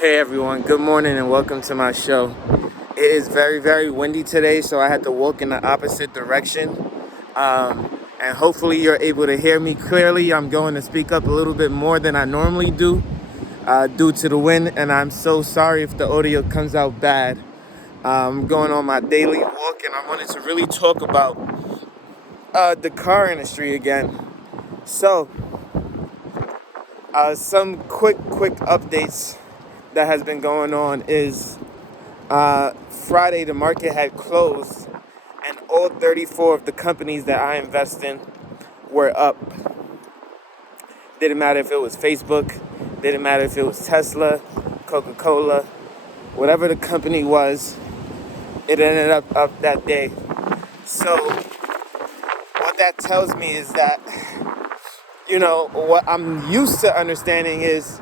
Hey everyone, good morning and welcome to my show. It is very, very windy today, so I had to walk in the opposite direction. And hopefully, you're able to hear me clearly. I'm going to speak up a little bit more than I normally do due to the wind, and I'm so sorry if the audio comes out bad. I'm going on my daily walk, and I wanted to really talk about the car industry again. So, some quick updates that has been going on is Friday, the market had closed, and all 34 of the companies that I invest in were up. Didn't matter if it was Facebook, didn't matter if it was Tesla, Coca-Cola, whatever the company was, it ended up that day. So, what that tells me is that, what I'm used to understanding is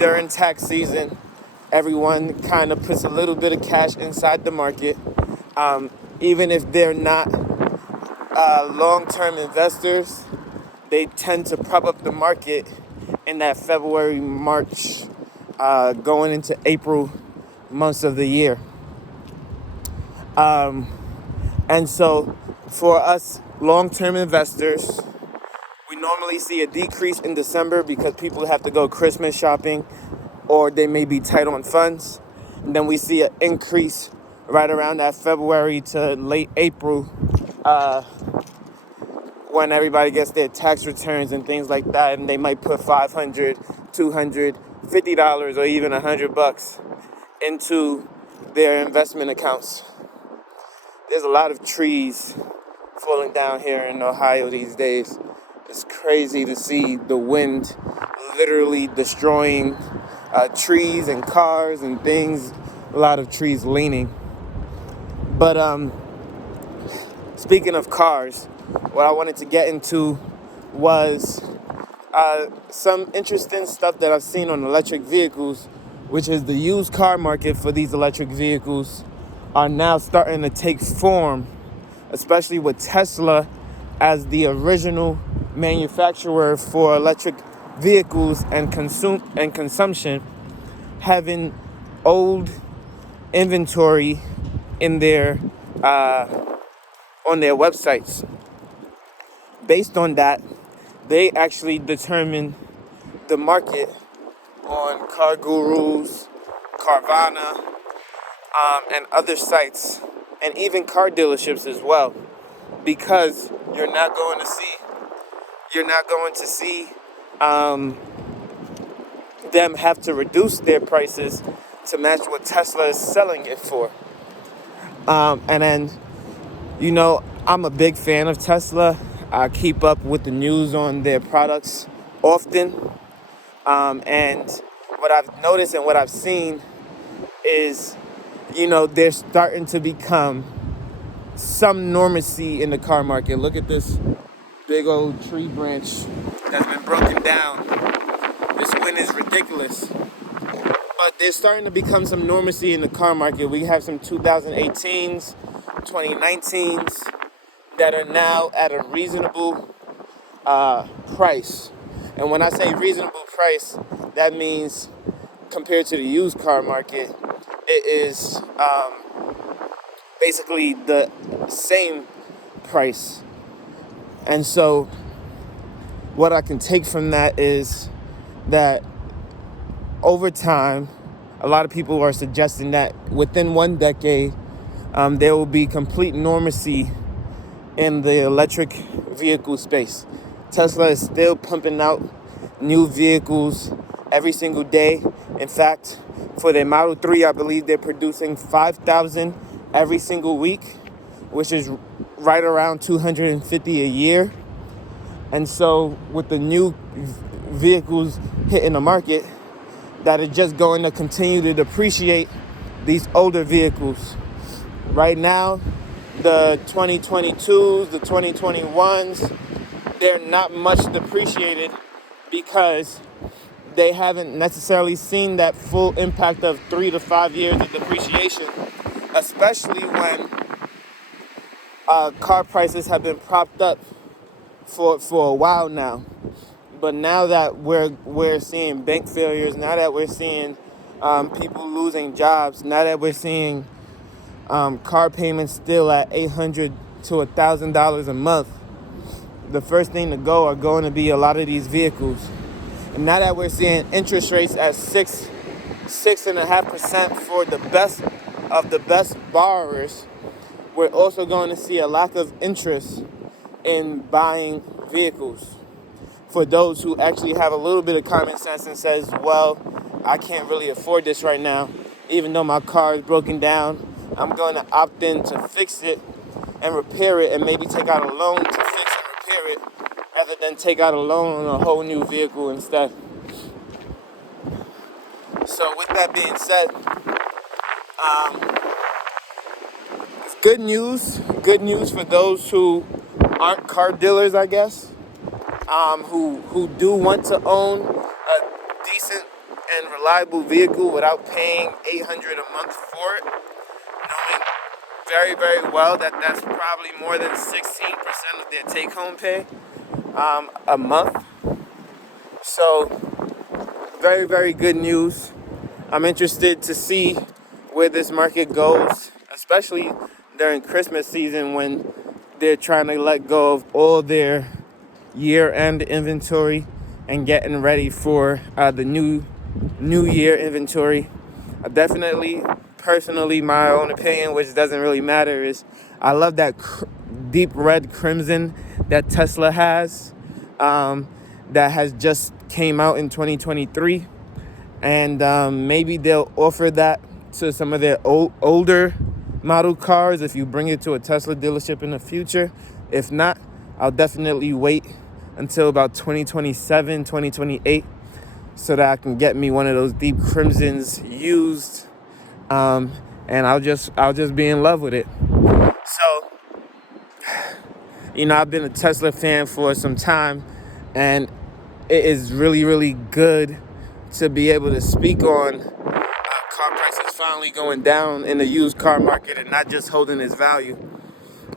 during tax season, everyone kind of puts a little bit of cash inside the market. Even if they're not long-term investors, they tend to prop up the market in that February, March, going into April months of the year. And so for us long-term investors, we normally see a decrease in December because people have to go Christmas shopping or they may be tight on funds. And then we see an increase right around that February to late April when everybody gets their tax returns and things like that, and they might put $500, $200, $50, or even $100 into their investment accounts. There's a lot of trees falling down here in Ohio these days. It's crazy to see the wind literally destroying trees and cars and things. A lot of trees leaning. But speaking of cars, what I wanted to get into was some interesting stuff that I've seen on electric vehicles, which is the used car market for these electric vehicles are now starting to take form, especially with Tesla as the original manufacturer for electric vehicles and consumption, having old inventory in their on their websites. Based on that, they actually determine the market on Car Gurus, Carvana, and other sites, and even car dealerships as well, because you're not going to see them have to reduce their prices to match what Tesla is selling it for. And then, I'm a big fan of Tesla. I keep up with the news on their products often. And what I've noticed and what I've seen is, they're starting to become some normalcy in the car market. Look at this big old tree branch that's been broken down. This wind is ridiculous. But there's starting to become some normalcy in the car market. We have some 2018s, 2019s that are now at a reasonable price. And when I say reasonable price, that means compared to the used car market, it is basically the same price. And so what I can take from that is that over time, a lot of people are suggesting that within 1 decade, there will be complete normalcy in the electric vehicle space. Tesla is still pumping out new vehicles every single day. In fact, for their Model 3, I believe they're producing 5,000 every single week, which is right around 250 a year. And so with the new vehicles hitting the market, that is just going to continue to depreciate these older vehicles. Right now, the 2022s, the 2021s, they're not much depreciated because they haven't necessarily seen that full impact of 3 to 5 years of depreciation, especially when car prices have been propped up for a while now. But now that we're seeing bank failures, now that we're seeing people losing jobs. Now that we're seeing car payments still at $800 to $1,000 a month, the first thing to go are going to be a lot of these vehicles. And now that we're seeing interest rates at 6.5% for the best of the best borrowers, we're also going to see a lack of interest in buying vehicles for those who actually have a little bit of common sense and says, well, I can't really afford this right now. Even though my car is broken down, I'm going to opt in to fix it and repair it and maybe take out a loan to fix and repair it rather than take out a loan on a whole new vehicle instead. So with that being said, it's good news. Good news for those who aren't car dealers, I guess, who do want to own a decent and reliable vehicle without paying $800 a month for it, knowing very, very well that that's probably more than 16% of their take-home pay a month. So, very, very good news. I'm interested to see where this market goes, especially during Christmas season when they're trying to let go of all their year-end inventory and getting ready for the new year inventory. Definitely, personally, my own opinion, which doesn't really matter, is I love that deep red crimson that Tesla has, that has just came out in 2023. And maybe they'll offer that to some of their older model cars if you bring it to a Tesla dealership in the future. If not, I'll definitely wait until about 2027, 2028 so that I can get me one of those deep crimsons used, and I'll just be in love with it. So, I've been a Tesla fan for some time, and it is really, really good to be able to speak on car prices finally going down in the used car market and not just holding its value.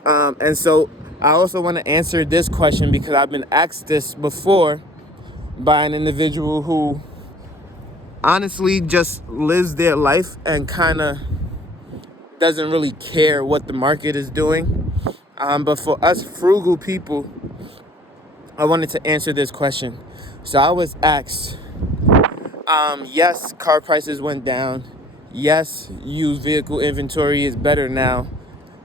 And so I also want to answer this question because I've been asked this before by an individual who honestly just lives their life and kind of doesn't really care what the market is doing. But for us frugal people, I wanted to answer this question. So I was asked, yes, car prices went down. Yes, used vehicle inventory is better now.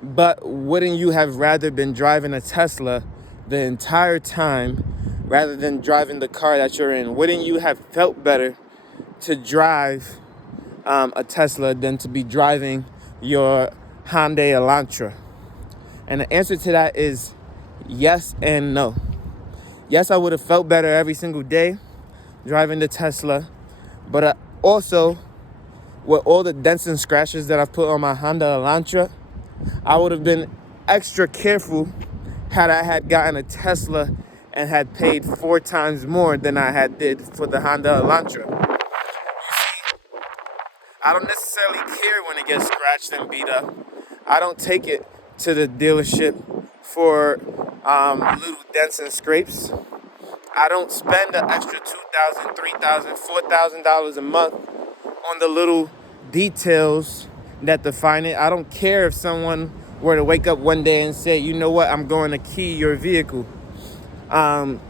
But wouldn't you have rather been driving a Tesla the entire time rather than driving the car that you're in? Wouldn't you have felt better to drive a Tesla than to be driving your Hyundai Elantra? And the answer to that is yes and no. Yes, I would have felt better every single day driving the Tesla, but also with all the dents and scratches that I've put on my Honda Elantra, I would have been extra careful had I had gotten a Tesla and had paid 4 times more than I had did for the Honda Elantra. I don't necessarily care when it gets scratched and beat up. I don't take it to the dealership for little dents and scrapes. I don't spend an extra $2,000, $3,000, $4,000 a month on the little details that define it. I don't care if someone were to wake up one day and say, you know what, I'm going to key your vehicle. And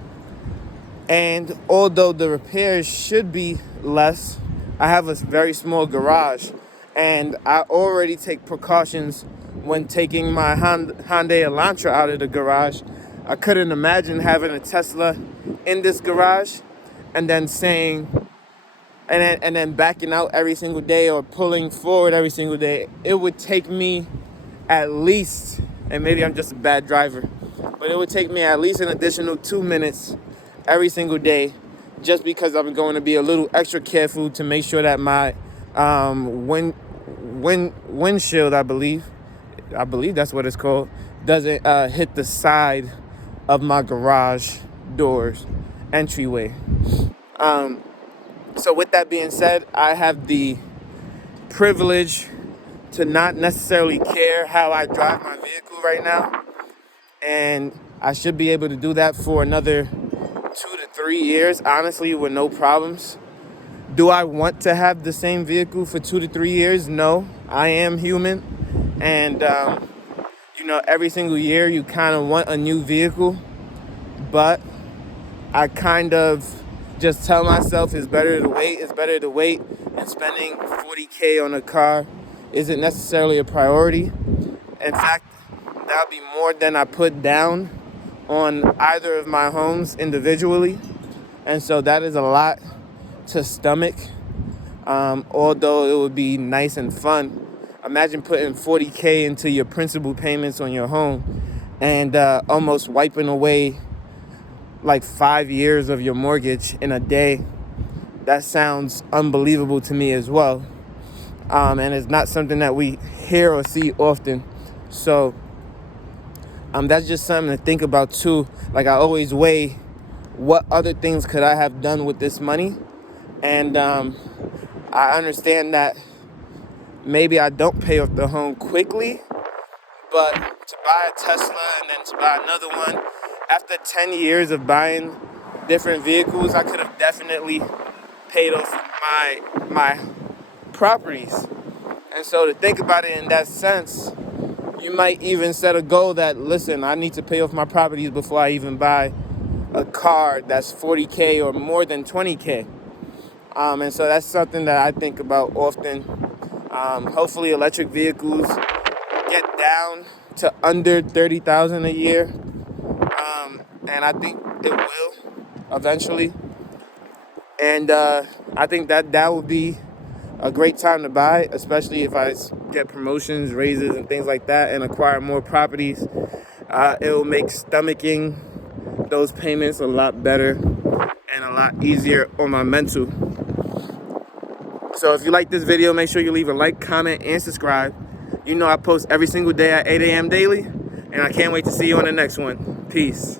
although the repairs should be less, I have a very small garage, and I already take precautions when taking my Hyundai Elantra out of the garage. I couldn't imagine having a Tesla in this garage and then and then backing out every single day or pulling forward every single day. It would take me at least, and maybe I'm just a bad driver, but it would take me at least an additional 2 minutes every single day, just because I'm going to be a little extra careful to make sure that my windshield, I believe that's what it's called, doesn't hit the side of my garage doors entryway. So with that being said, I have the privilege to not necessarily care how I drive my vehicle right now, and I should be able to do that for another 2 to 3 years, honestly, with no problems. Do I want to have the same vehicle for 2 to 3 years? No, I am human. And, every single year you kind of want a new vehicle. But I kind of just tell myself it's better to wait, and spending 40K on a car isn't necessarily a priority. In fact, that'll be more than I put down on either of my homes individually. And so that is a lot to stomach, although it would be nice and fun. Imagine putting 40K into your principal payments on your home and almost wiping away like 5 years of your mortgage in a day. That sounds unbelievable to me as well. And it's not something that we hear or see often. So that's just something to think about too. Like, I always weigh what other things could I have done with this money. And I understand that maybe I don't pay off the home quickly, but to buy a Tesla and then to buy another one, after 10 years of buying different vehicles, I could have definitely paid off my properties. And so to think about it in that sense, you might even set a goal that, listen, I need to pay off my properties before I even buy a car that's 40K or more than 20K. And so that's something that I think about often. Hopefully electric vehicles get down to under 30,000 a year. And I think it will eventually. And I think that would be a great time to buy, especially if I get promotions, raises, and things like that, and acquire more properties. It will make stomaching those payments a lot better and a lot easier on my mental. So if you like this video, make sure you leave a like, comment, and subscribe. I post every single day at 8 a.m. daily, and I can't wait to see you on the next one. Peace.